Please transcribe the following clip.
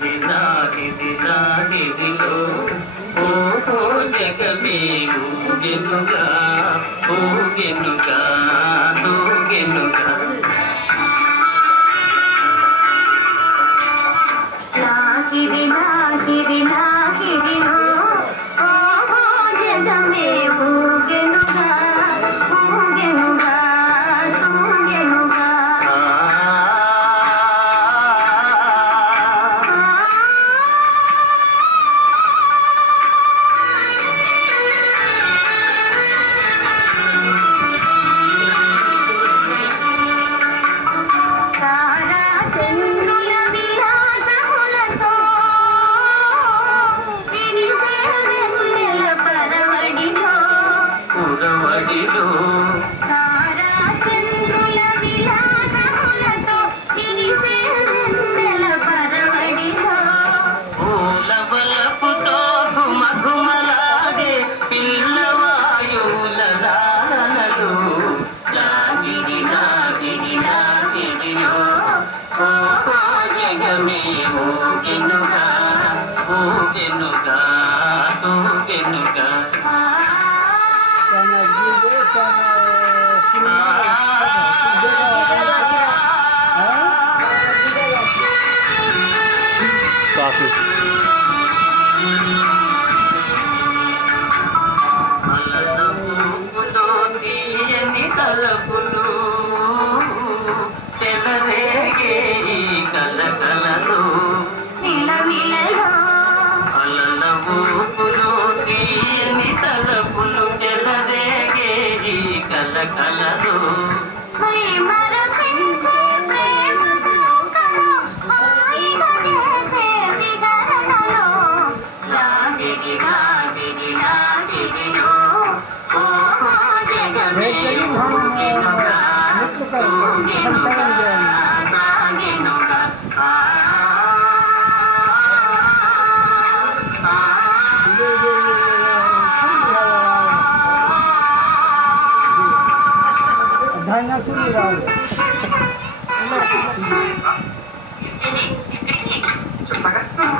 లాగిది లాగిదిలో ఓహో జగమే ఊగెనుగా ఊగెనుగా ఊగెనుగా లాగిది లాగిది లాగిదిలో ఓహో జగమే ఊగెనుగా ఊగెనుగా ఊగెనుగా తారా చంద్రుల విలాసములతో విరిసే వెన్నెల పరవడిలో పురవడిలో తారా చంద్రుల విలాసములతో విరిసే వెన్నెల పరవడిలో పూలవలపుతో ఘుమఘుమలాగే పిల్లవాయువుల లాలనలు లాగిది లాగిది లాగిదిలో ఓహో జగమే ఊగెనుగా ఊగెనుగా ఊగెనుగా Karena dia karena sausage. అలనూపులో తీయని తలపులు చెలరేగే ఈ కలకలలో నిలవిలలో అలల ఊపులో తీయని తలపులు చెలరేగే ఈ కలకలలో మై మరపించే ప్రేమ లోకలో హాయిగా చేసే విహరణలో లాగిది లాగిది లాగిదిలో ఓహో జగమే ఊగెనుగా ఊగెనుగా సాగెనుగా Dana tuli ralu. Cepat kan?